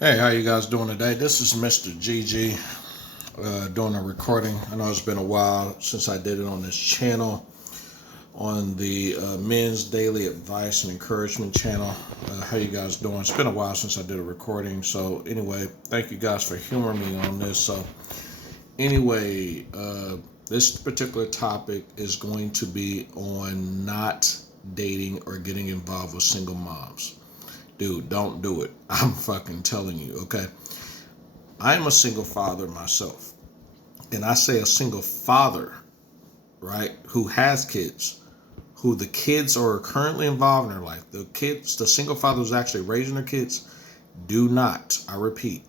Hey, how you guys doing today? This is Mr. GG doing a recording. I know it's been a while since I did it on this channel, on the Men's Daily Advice and Encouragement channel. How you guys doing? It's been a while since I did a recording. So anyway, thank you guys for humoring me on this. So anyway, this particular topic is going to be on not dating or getting involved with single moms. Dude, don't do it. I'm fucking telling you, okay? I'm a single father myself. And I say a single father, right, who has kids, who the kids are currently involved in their life. The kids, the single father who's actually raising their kids, do not, I repeat,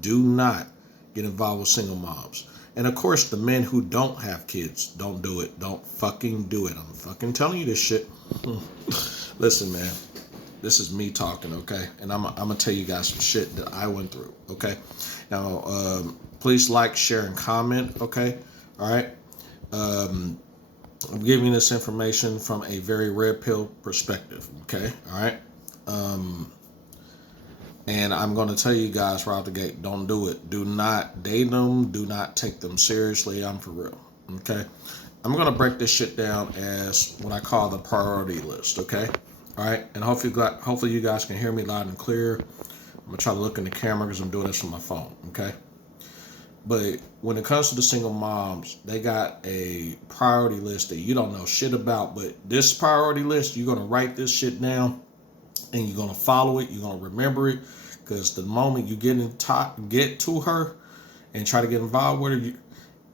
do not get involved with single moms. And of course, the men who don't have kids, don't do it. Don't fucking do it. I'm fucking telling you this shit. Listen, man. This is me talking, okay? And I'm gonna tell you guys some shit that I went through, okay? Now, please like, share, and comment, okay? All right. I'm giving you this information from a very red pill perspective, okay? All right. And I'm gonna tell you guys right out the gate, don't do it. Do not date them. Do not take them seriously. I'm for real, okay? I'm gonna break this shit down as what I call the priority list, okay? All right, and hopefully you guys can hear me loud and clear. I'm gonna try to look in the camera because I'm doing this from my phone, okay? But when it comes to the single moms, they got a priority list that you don't know shit about. But this priority list, you're gonna write this shit down, and you're gonna follow it. You're gonna remember it, because the moment you get to her and try to get involved with her,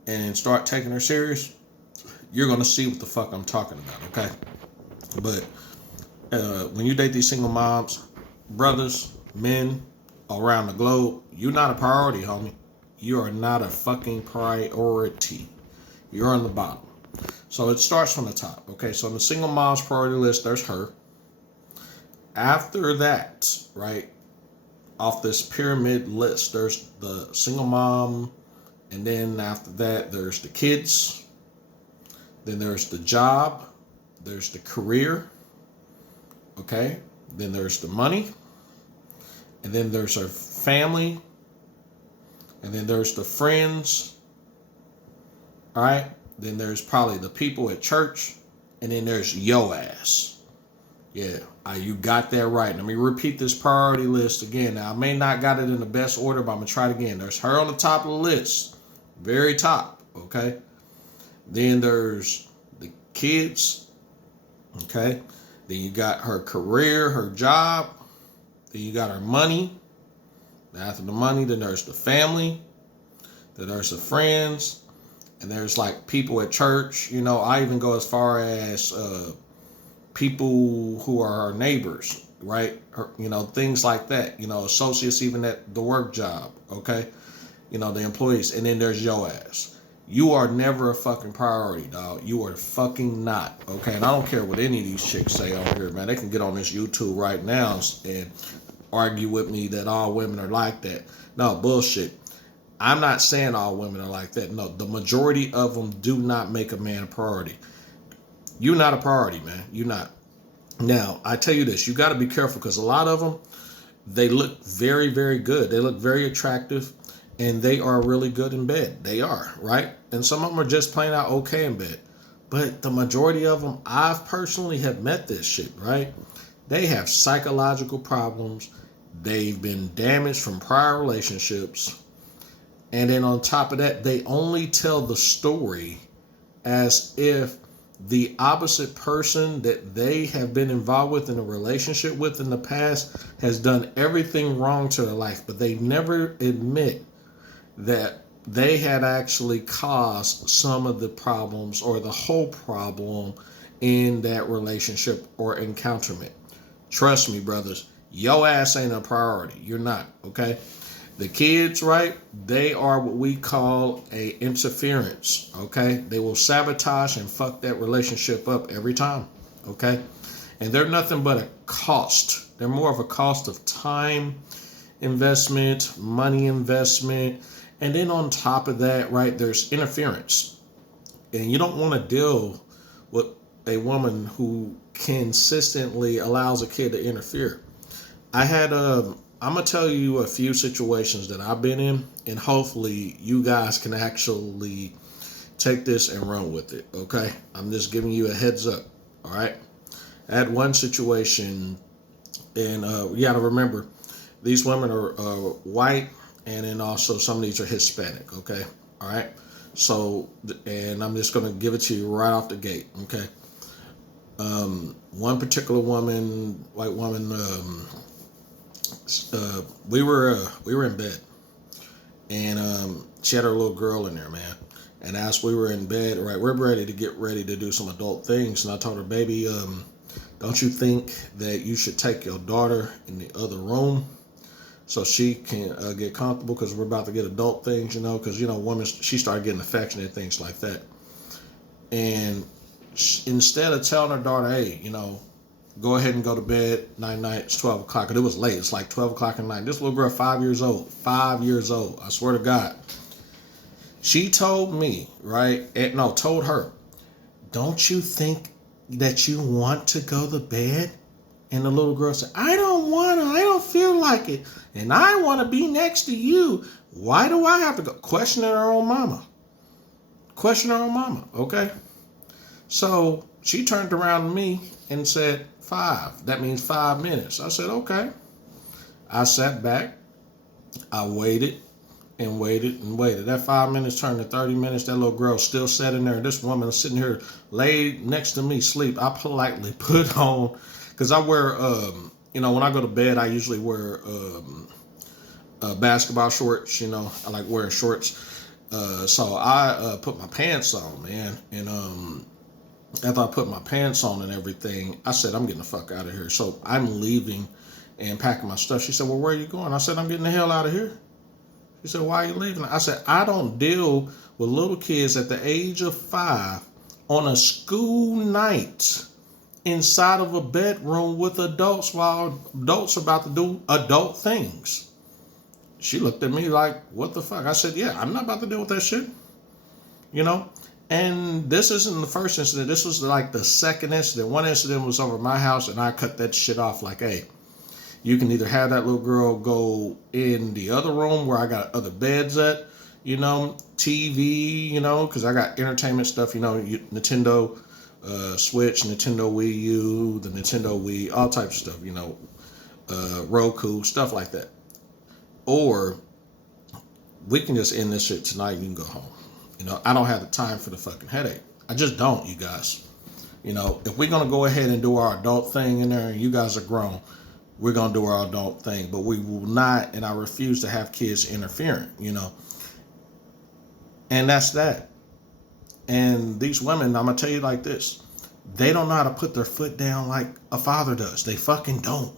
and start taking her serious, you're gonna see what the fuck I'm talking about, okay? But when you date these single moms, brothers, men around the globe, you're not a priority, homie. You are not a fucking priority. You're on the bottom. So it starts from the top. Okay, so on the single moms priority list, there's her. After that, right, off this pyramid list, there's the single mom. And then after that, there's the kids. Then there's the job. There's the career. Okay, then there's the money, and then there's her family, and then there's the friends. All right, then there's probably the people at church, and then there's yo ass. Yeah, you got that right. Let me repeat this priority list again. Now, I may not got it in the best order, but I'm gonna try it again. There's her on the top of the list, very top. Okay, then there's the kids. Okay. Then you got her career, her job. Then you got her money. After the money, then there's the family. Then there's the friends. And there's like people at church. You know, I even go as far as people who are her neighbors, right? You know, things like that. You know, associates even at the work job, okay? You know, the employees. And then there's your ass. You are never a fucking priority, dog. You are fucking not, okay? And I don't care what any of these chicks say on here, man. They can get on this YouTube right now and argue with me that all women are like that. No, bullshit. I'm not saying all women are like that. No, the majority of them do not make a man a priority. You're not a priority, man. You're not. Now, I tell you this. You got to be careful, because a lot of them, they look very, very good. They look very attractive. And they are really good in bed. They are, right? And some of them are just plain out okay in bed. But the majority of them, I've personally have met this shit, right? They have psychological problems. They've been damaged from prior relationships. And then on top of that, they only tell the story as if the opposite person that they have been involved with in a relationship with in the past has done everything wrong to their life. But they never admit that they had actually caused some of the problems or the whole problem in that relationship or encounterment. Trust me, brothers, your ass ain't a priority. You're not, okay? The kids, right, they are what we call a interference, okay? They will sabotage and fuck that relationship up every time, okay? And they're nothing but a cost. They're more of a cost of time investment, money investment. And then on top of that, right, there's interference. And you don't want to deal with a woman who consistently allows a kid to interfere. I had I'm gonna tell you a few situations that I've been in, and hopefully you guys can actually take this and run with it. Okay, I'm just giving you a heads up. All right, I had one situation, and you got to remember, these women are white, and then also some of these are Hispanic. Okay, all right. So, and I'm just gonna give it to you right off the gate. Okay, one particular woman, white woman. We were in bed, and she had her little girl in there, man. And as we were in bed, right, we're ready to do some adult things, and I told her, baby, don't you think that you should take your daughter in the other room so she can get comfortable, because we're about to get adult things, because women, she started getting affectionate, things like that. And instead of telling her daughter, hey, go ahead and go to bed, night, it's 12 o'clock. And it was late. It's like 12 o'clock at night. This little girl, 5 years old. 5 years old. I swear to God. She told me, right? Told her, don't you think that you want to go to bed? And the little girl said, I don't want to. I don't feel like it. And I want to be next to you. Why do I have to go? Questioning her own mama. Okay? So she turned around to me and said, 5. That means 5 minutes. I said, okay. I sat back. I waited and waited and waited. That 5 minutes turned to 30 minutes. That little girl still sat in there. This woman was sitting here, laid next to me, sleep. I politely put on, because I wear, when I go to bed, I usually wear basketball shorts. I like wearing shorts. So I put my pants on, man. And after I put my pants on and everything, I said, I'm getting the fuck out of here. So I'm leaving and packing my stuff. She said, well, where are you going? I said, I'm getting the hell out of here. She said, why are you leaving? I said, I don't deal with little kids at the age of 5 on a school night inside of a bedroom with adults while adults are about to do adult things. She looked at me like, what the fuck? I said, yeah, I'm not about to deal with that shit. And this isn't the first incident. This was like the second incident. One incident was over my house, and I cut that shit off like, hey, you can either have that little girl go in the other room where I got other beds at, TV, because I got entertainment stuff, Nintendo Switch, Nintendo Wii U, the Nintendo Wii, all types of stuff, Roku, stuff like that. Or we can just end this shit tonight and you can go home. I don't have the time for the fucking headache. I just don't, you guys. If we're going to go ahead and do our adult thing in there and you guys are grown, we're going to do our adult thing. But we will not, and I refuse to have kids interfering, And that's that. And these women, I'm going to tell you like this. They don't know how to put their foot down like a father does. They fucking don't.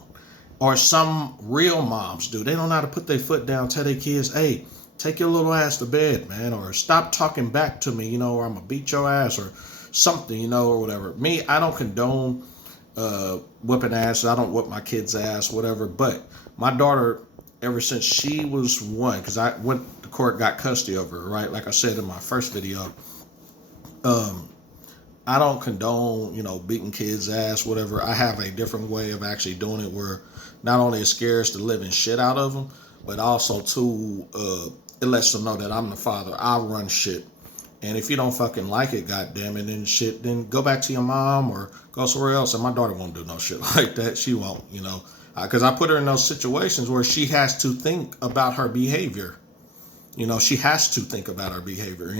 Or some real moms do. They don't know how to put their foot down, tell their kids, hey, take your little ass to bed, man, or stop talking back to me, or I'm gonna beat your ass or something, or whatever. Me, I don't condone whipping ass. I don't whip my kids' ass, whatever. But my daughter, ever since she was 1, because I went to court, got custody of her, right? Like I said in my first video, I don't condone, beating kids' ass, whatever. I have a different way of actually doing it where not only it scares the living shit out of them, but also too, it lets them know that I'm the father. I run shit. And if you don't fucking like it, goddamn it, then go back to your mom or go somewhere else. And my daughter won't do no shit like that. She won't, because I put her in those situations where she has to think about her behavior. She has to think about her behavior,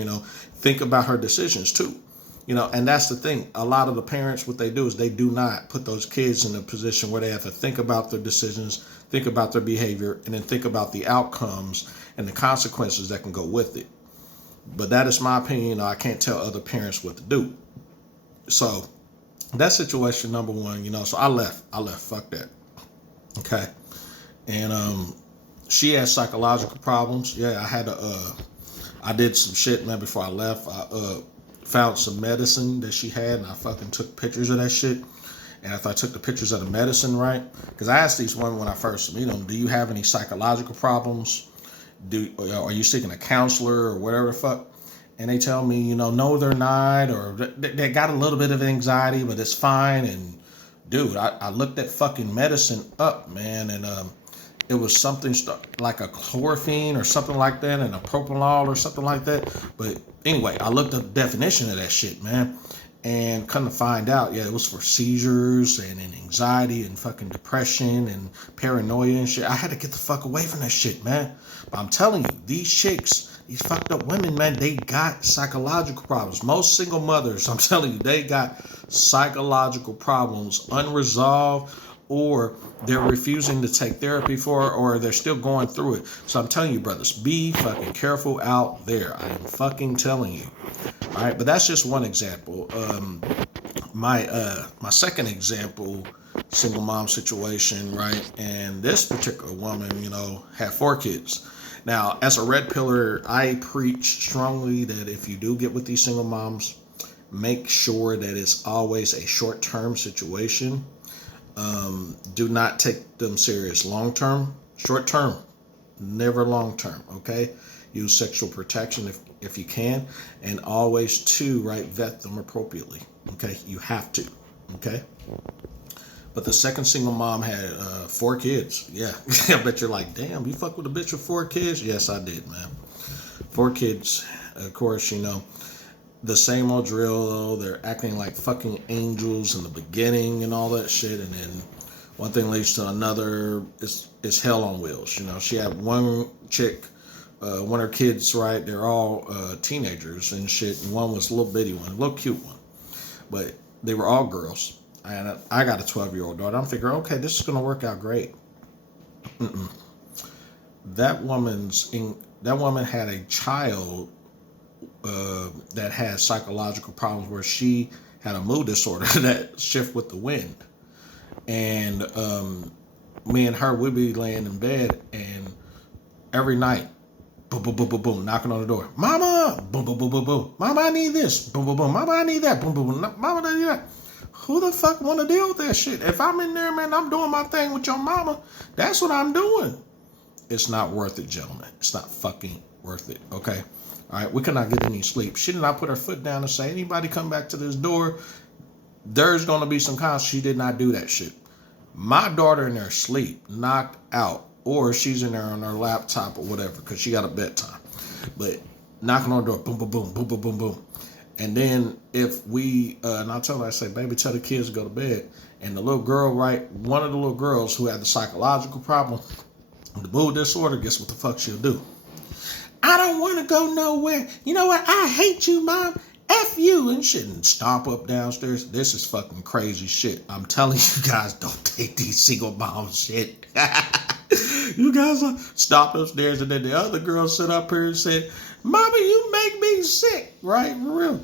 think about her decisions too. And that's the thing. A lot of the parents, what they do is they do not put those kids in a position where they have to think about their decisions, think about their behavior, and then think about the outcomes and the consequences that can go with it. But that is my opinion. I can't tell other parents what to do. So that's situation number 1, so I left. Fuck that. Okay. And she had psychological problems. Yeah, I did some shit, man, before I left. I found some medicine that she had, and I fucking took pictures of that shit. And after I took the pictures of the medicine, right? Because I asked these women when I first meet them, do you have any psychological problems? Are you seeking a counselor or whatever the fuck? And they tell me, no, they're not, or they got a little bit of anxiety, but it's fine. And dude, I looked that fucking medicine up, man, and it was something like a chlorophene or something like that, and a propanol or something like that. But anyway, I looked up the definition of that shit, man, and come to find out, yeah, it was for seizures and anxiety and fucking depression and paranoia and shit. I had to get the fuck away from that shit, man. But I'm telling you, these chicks, these fucked up women, man, they got psychological problems. Most single mothers, I'm telling you, they got psychological problems unresolved, or they're refusing to take therapy for it, or they're still going through it. So I'm telling you, brothers, be fucking careful out there. I am fucking telling you. All right, but that's just one example. My second example, single mom situation, right? And this particular woman, you know, had 4 kids. Now, as a red pillar, I preach strongly that if you do get with these single moms, make sure that it's always a short-term situation. Do not take them serious long-term. Short-term, never long-term, okay? Use sexual protection if you can. And always, too, right, vet them appropriately, okay? You have to, okay? But the second single mom had 4 kids. Yeah, I bet you're like, damn, you fuck with a bitch with 4 kids? Yes, I did, man. 4 kids, of course, you know. The same old drill, they're acting like fucking angels in the beginning and all that shit, and then one thing leads to another. It's hell on wheels, you know. She had one chick, one of her kids, right, they're all teenagers and shit, and one was a little bitty one, a little cute one, but they were all girls, and I got a 12-year-old daughter. I'm figuring, okay, this is gonna work out great. That woman had a child that had psychological problems, where she had a mood disorder that shift with the wind. And me and her would be laying in bed, and every night, boom, boom, boom, boom, boom, knocking on the door. Mama, boom, boom, boom, boom, boom. Mama, I need this. Boom, boom, boom. Mama, I need that. Boom, boom, boom. Mama, I need that. Who the fuck want to deal with that shit? If I'm in there, man, I'm doing my thing with your mama. That's what I'm doing. It's not worth it, gentlemen. It's not fucking worth it, okay? All right, we could not get any sleep. She did not put her foot down and say, anybody come back to this door, there's going to be some consequences. She did not do that shit. My daughter in there sleep, knocked out, or she's in there on her laptop or whatever, because she got a bedtime. But knocking on the door, boom, boom, boom, boom, boom, boom, boom. And then if we, and I'll tell her, I say, baby, tell the kids to go to bed. And the little girl, right, one of the little girls who had the psychological problem, the mood disorder, guess what the fuck she'll do? I don't want to go nowhere. You know what? I hate you, Mom. F you and shit, and stomp up downstairs. This is fucking crazy shit. I'm telling you guys, don't take these single moms shit. You guys stopped upstairs, and then the other girl sit up here and said, Mama, you make me sick, right? For real.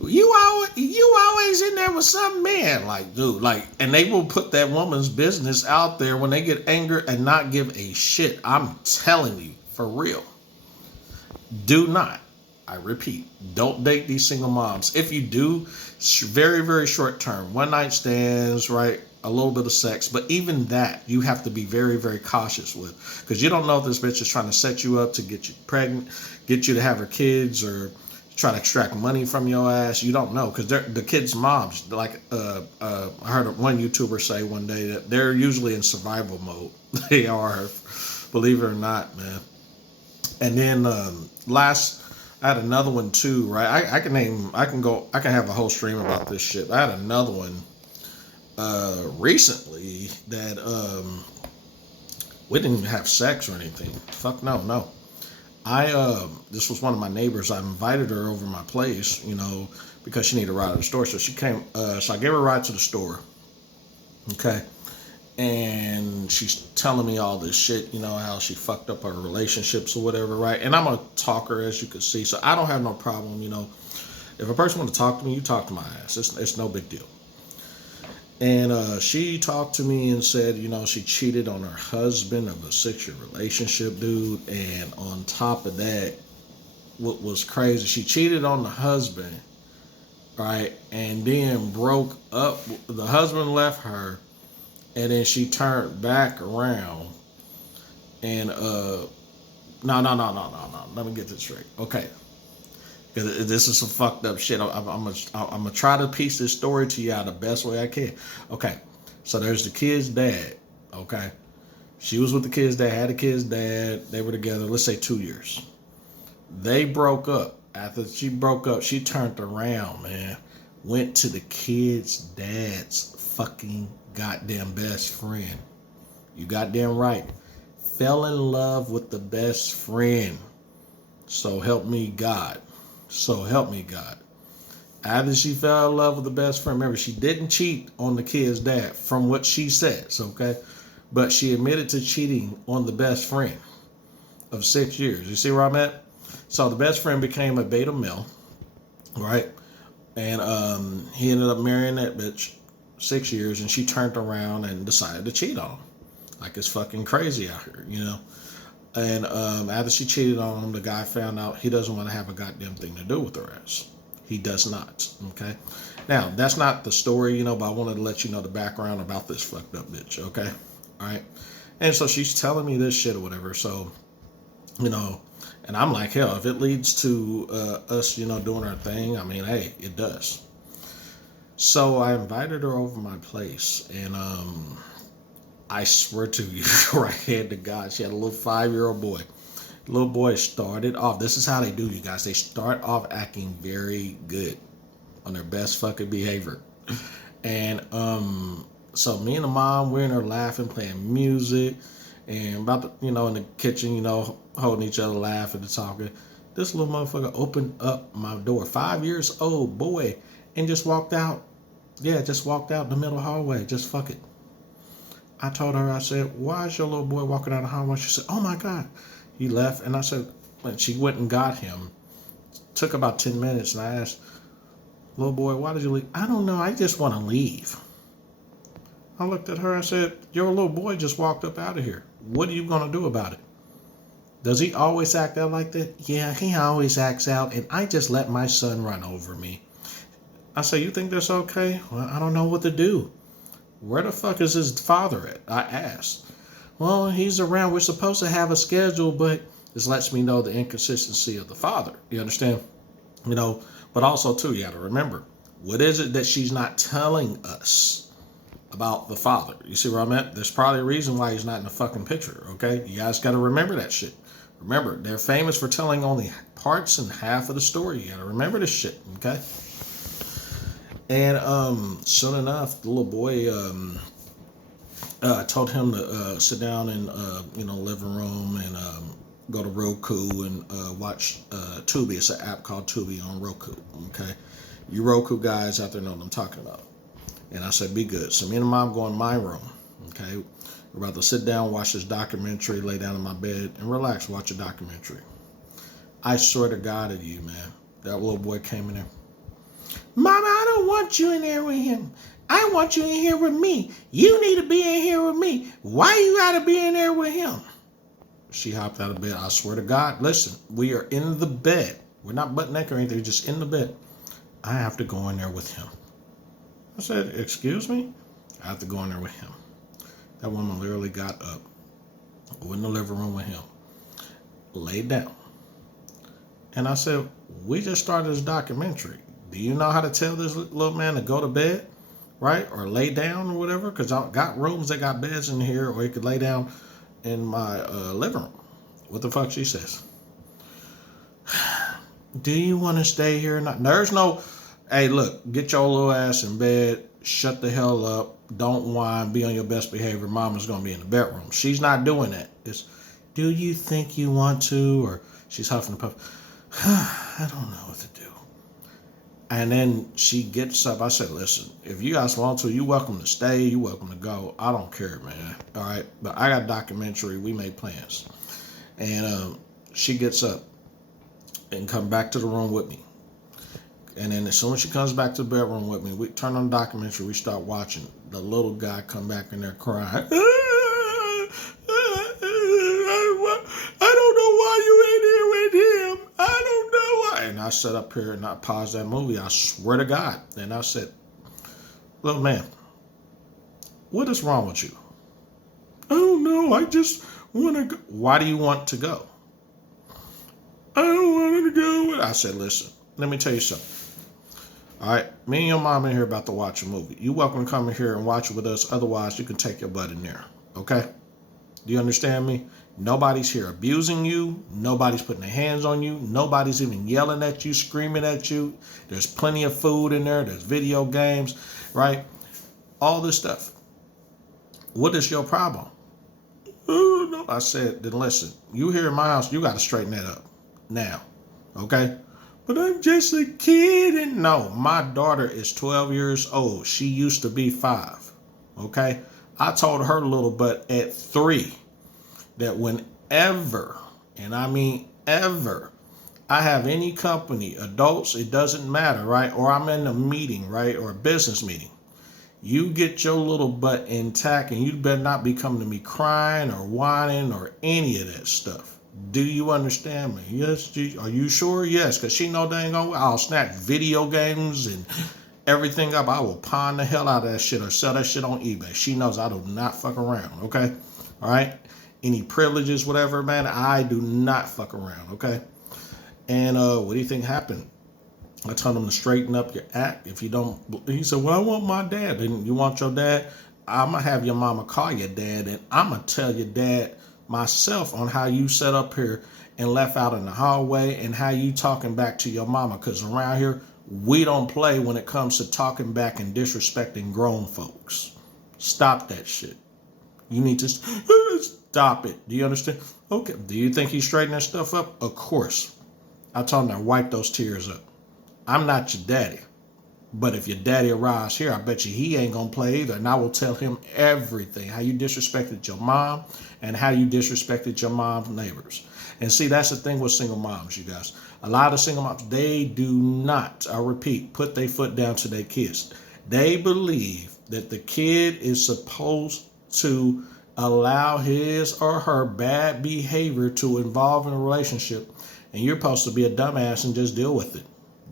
You always in there with some man, like, dude, like, and they will put that woman's business out there when they get angry and not give a shit. I'm telling you, for real. Do not, I repeat, don't date these single moms. If you do, very, very short term, one night stands, right? A little bit of sex, but even that you have to be very, very cautious with, because you don't know if this bitch is trying to set you up to get you pregnant, get you to have her kids, or try to extract money from your ass. You don't know, because the kids' moms, like I heard one YouTuber say one day that they're usually in survival mode. They are, believe it or not, man. And then last, I had another one too, right? I can have a whole stream about this shit. I had another one recently that we didn't even have sex or anything. Fuck no. This was one of my neighbors. I invited her over to my place, you know, because she needed a ride to the store. So she came, so I gave her a ride to the store. Okay. And she's telling me all this shit, you know, how she fucked up her relationships or whatever, right? And I'm a talker, as you can see, so I don't have no problem, you know. If a person want to talk to me, you talk to my ass. It's no big deal. And she talked to me and said, you know, she cheated on her husband of a 6-year relationship, dude. And on top of that, what was crazy, she cheated on the husband, right? And then broke up. The husband left her. And then she turned back around, and no. Let me get this straight, okay? Because this is some fucked up shit. I'm gonna try to piece this story to you out the best way I can. Okay, so there's the kid's dad. Okay, She was with the kid's dad, had the kid's dad. They were together, let's say 2 years. They broke up. After she broke up, she turned around, man. Went to the kid's dad's fucking goddamn best friend. You goddamn right. Fell in love with the best friend. So help me God. So help me God. After she fell in love with the best friend, remember, she didn't cheat on the kid's dad, from what she says, okay? But she admitted to cheating on the best friend of 6 years. You see where I'm at? So the best friend became a beta male, right? And he ended up marrying that bitch 6 years, and she turned around and decided to cheat on him. Like, it's fucking crazy out here, you know? And after she cheated on him, the guy found out he doesn't want to have a goddamn thing to do with her ass. He does not, okay? Now, that's not the story, you know, but I wanted to let you know the background about this fucked up bitch, okay? All right? And so she's telling me this shit or whatever, so, you know, and I'm like, hell, if it leads to us, you know, doing our thing, I mean, hey, it does. So I invited her over my place, and I swear to you, right hand to God, she had a little 5-year-old boy. Little boy started off, this is how they do, you guys. They start off acting very good on their best fucking behavior. And so me and the mom, we're in there laughing, playing music, and about to, you know, in the kitchen, you know, holding each other, laughing and talking. This little motherfucker opened up my door, 5 years old boy, and just walked out. Yeah, just walked out in the middle hallway, just fuck it. I told her, I said, why is your little boy walking down the hallway? She said, oh my God. He left, and I said, when she went and got him, took about 10 minutes, and I asked, little boy, why did you leave? I don't know, I just want to leave. I looked at her, I said, your little boy just walked up out of here. What are you going to do about it? Does he always act out like that? Yeah, he always acts out, and I just let my son run over me. I said, you think that's okay? Well, I don't know what to do. Where the fuck is his father at? I asked. Well, he's around. We're supposed to have a schedule, but this lets me know the inconsistency of the father. You understand? You know, but also, too, you got to remember, what is it that she's not telling us about the father? You see where I'm at? There's probably a reason why he's not in the fucking picture, okay? You guys got to remember that shit. Remember, they're famous for telling only parts and half of the story. You got to remember this shit, okay? And soon enough, the little boy told him to sit down in you know, living room and go to Roku and watch Tubi. It's an app called Tubi on Roku. Okay, you Roku guys out there know what I'm talking about. And I said, be good. So me and mom go in my room. Okay, we're about to sit down, watch this documentary, lay down in my bed, and relax, watch a documentary. I swear to God to you, man, that little boy came in there. Mama, I don't want you in there with him. I want you in here with me. You need to be in here with me. Why you gotta be in there with him? She hopped out of bed. I swear to God, listen, we are in the bed. We're not butt naked or anything, we're just in the bed. I have to go in there with him. I said, excuse me? I have to go in there with him. That woman literally got up, went in the living room with him, laid down. And I said, we just started this documentary. Do you know how to tell this little man to go to bed, right? Or lay down or whatever? Because I got rooms that got beds in here, or he could lay down in my living room. What the fuck she says? Do you want to stay here or not? There's no, hey, look, get your little ass in bed, shut the hell up, don't whine, be on your best behavior. Mama's going to be in the bedroom. She's not doing that. It's, do you think you want to? Or she's huffing and puffing. I don't know what to do. And then she gets up. I said, listen, if you guys want to, you're welcome to stay. You're welcome to go. I don't care, man. All right. But I got a documentary. We made plans. And she gets up and come back to the room with me. And then as soon as she comes back to the bedroom with me, we turn on the documentary. We start watching. The little guy come back in there crying. I don't know why you in here with him. I don't know why. And I sat up here and I paused that movie. I swear to God. And I said, little man, what is wrong with you? I don't know. I just want to go. Why do you want to go? I don't want to go. I said, listen, let me tell you something. All right, me and your mom in here about to watch a movie. You're welcome to come in here and watch it with us. Otherwise, you can take your butt in there. Okay? Do you understand me? Nobody's here abusing you. Nobody's putting their hands on you. Nobody's even yelling at you, screaming at you. There's plenty of food in there. There's video games, right? All this stuff. What is your problem? Oh, no. I said, then listen, you here in my house, you got to straighten that up now, okay? But I'm just a kid. And no, my daughter is 12 years old. She used to be 5, okay? I told her little butt at 3 that whenever, and I mean ever, I have any company, adults, it doesn't matter, right? Or I'm in a meeting, right? Or a business meeting. You get your little butt intact and you better not be coming to me crying or whining or any of that stuff. Do you understand me? Yes. Are you sure? Yes. Because she know dang on, I'll snatch video games and everything up. I will pawn the hell out of that shit or sell that shit on eBay. She knows I do not fuck around, okay? All right? Any privileges, whatever, man, I do not fuck around, okay? And what do you think happened? I told him to straighten up your act. If you don't, he said, well, I want my dad. And you want your dad? I'm going to have your mama call your dad, and I'm going to tell your dad myself on how you sat up here and left out in the hallway and how you talking back to your mama. Because around here, we don't play when it comes to talking back and disrespecting grown folks. Stop that shit. You need to stop it. Do you understand? Okay. Do you think he's straightening that stuff up? Of course. I told him to wipe those tears up. I'm not your daddy. But if your daddy arrives here, I bet you he ain't going to play either. And I will tell him everything. How you disrespected your mom and how you disrespected your mom's neighbors. And see, that's the thing with single moms, you guys. A lot of single moms, they do not, I repeat, put their foot down to their kids. They believe that the kid is supposed to allow his or her bad behavior to involve in a relationship. And you're supposed to be a dumbass and just deal with it.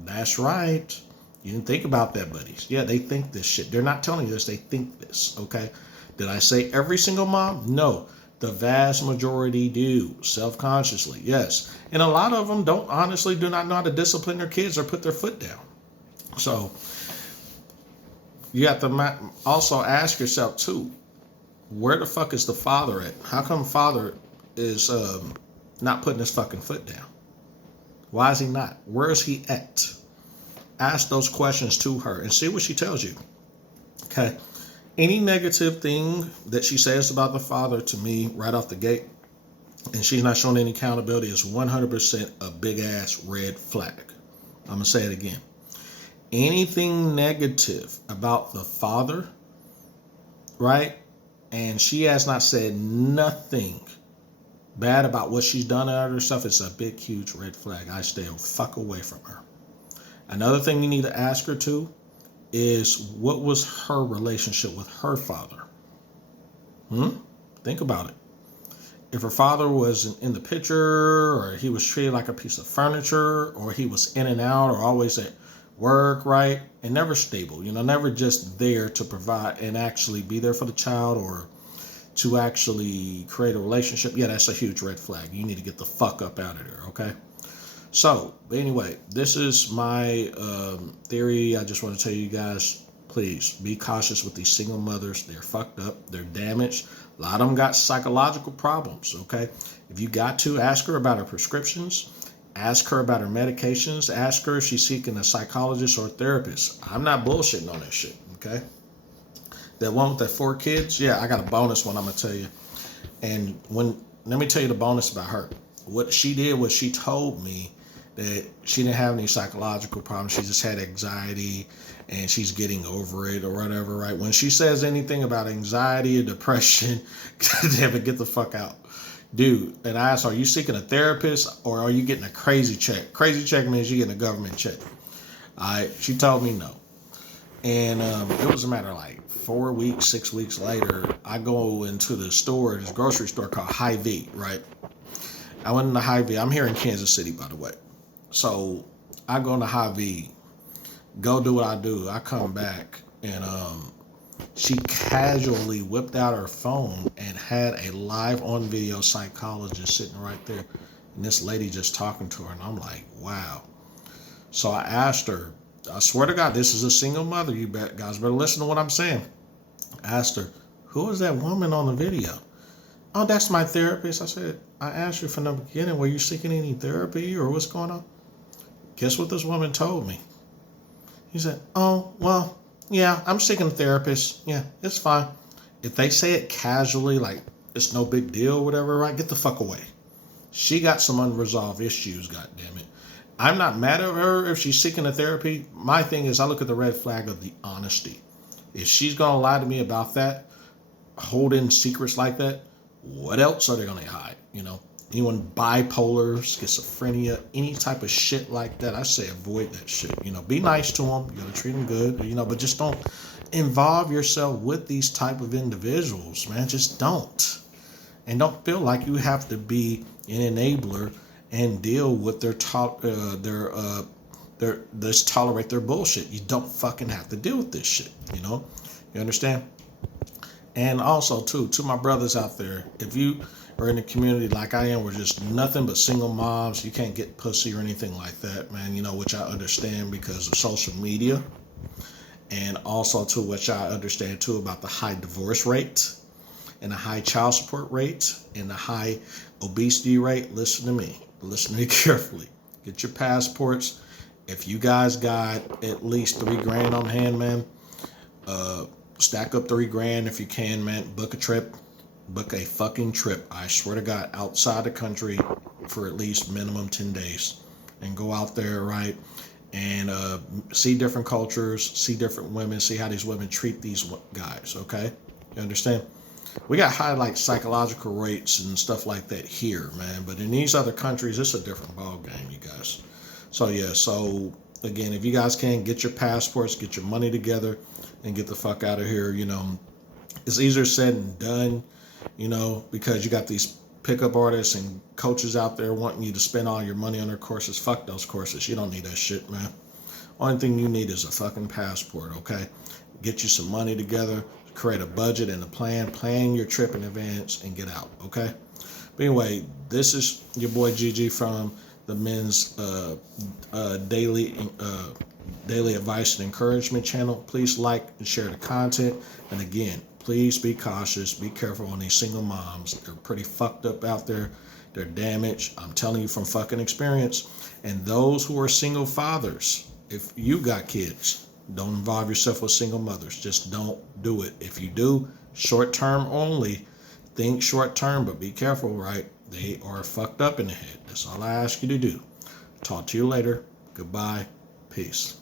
That's right. You didn't think about that, buddies. Yeah, they think this shit. They're not telling you this. They think this, okay? Did I say every single mom? No. The vast majority do, self-consciously, yes. And a lot of them do not know how to discipline their kids or put their foot down. So you have to also ask yourself, too, where the fuck is the father at? How come father is not putting his fucking foot down? Why is he not? Where is he at? Ask those questions to her and see what she tells you. Okay. Any negative thing that she says about the father to me right off the gate, and she's not showing any accountability, is 100% a big ass red flag. I'm going to say it again. Anything negative about the father, right? And she has not said nothing bad about what she's done at herself, it's a big, huge red flag. I stay the fuck away from her. Another thing you need to ask her too is, what was her relationship with her father? Think about it. If her father was in the picture, or he was treated like a piece of furniture, or he was in and out, or always at work, right? And never stable, never just there to provide and actually be there for the child or to actually create a relationship, yeah, that's a huge red flag. You need to get the fuck up out of there, okay? So, anyway, this is my theory. I just want to tell you guys, please be cautious with these single mothers. They're fucked up. They're damaged. A lot of them got psychological problems, okay? If you got to, ask her about her prescriptions. Ask her about her medications. Ask her if she's seeking a psychologist or a therapist. I'm not bullshitting on that shit, okay? That one with the 4 kids, yeah, I got a bonus one I'm going to tell you. And let me tell you the bonus about her. What she did was she told me that she didn't have any psychological problems. She just had anxiety and she's getting over it or whatever, right? When she says anything about anxiety or depression, damn it, get the fuck out. Dude, and I asked, are you seeking a therapist or are you getting a crazy check? Crazy check means you're getting a government check. She told me no. And it was a matter of like 4 weeks, 6 weeks later, I go into the store, this grocery store called Hy-Vee, right? I went into Hy-Vee. I'm here in Kansas City, by the way. So I go into Hy-Vee, go do what I do. I come back, and she casually whipped out her phone and had a live on video psychologist sitting right there. And this lady just talking to her, and I'm like, wow. So I asked her, I swear to God, this is a single mother. You guys better listen to what I'm saying. I asked her, who is that woman on the video? Oh, that's my therapist. I said, I asked you from the beginning, were you seeking any therapy or what's going on? Guess what this woman told me? He said, oh, well, yeah, I'm seeking a therapist. Yeah, it's fine. If they say it casually, like it's no big deal, whatever, right? Get the fuck away. She got some unresolved issues, goddammit. I'm not mad at her if she's seeking a therapy. My thing is I look at the red flag of the honesty. If she's gonna lie to me about that, hold in secrets like that, what else are they gonna hide? Anyone bipolar, schizophrenia, any type of shit like that, I say avoid that shit. Be nice to them. You gotta treat them good. But just don't involve yourself with these type of individuals, man. Just don't. And don't feel like you have to be an enabler and deal with this tolerate their bullshit. You don't fucking have to deal with this shit. You understand? And also too, to my brothers out there, if you are in a community like I am, we're just nothing but single moms, you can't get pussy or anything like that, man. Which I understand because of social media, and also too, which I understand too about the high divorce rate and the high child support rate and the high obesity rate. Listen to me carefully. Get your passports. If you guys got at least $3,000 on hand, man, stack up $3,000 if you can, man. Book a fucking trip. I swear to God, outside the country for at least minimum 10 days, and go out there, right? And see different cultures, see different women, see how these women treat these guys. Okay, you understand? We got high like psychological rates and stuff like that here, man. But in these other countries, it's a different ball game, you guys. So yeah. So again, if you guys can get your passports, get your money together, and get the fuck out of here. It's easier said than done. Because you got these pickup artists and coaches out there wanting you to spend all your money on their courses. Fuck those courses. You don't need that shit, man. Only thing you need is a fucking passport, okay? Get you some money together, create a budget and a plan your trip in advance, and get out, okay? But anyway, this is your boy Gigi from the Men's Daily Advice and Encouragement channel. Please like and share the content. And again, please be cautious, be careful on these single moms. They're pretty fucked up out there. They're damaged. I'm telling you from fucking experience. And those who are single fathers, if you got kids, don't involve yourself with single mothers. Just don't do it. If you do, short term only. Think short term, but be careful, right? They are fucked up in the head. That's all I ask you to do. Talk to you later. Goodbye. Peace.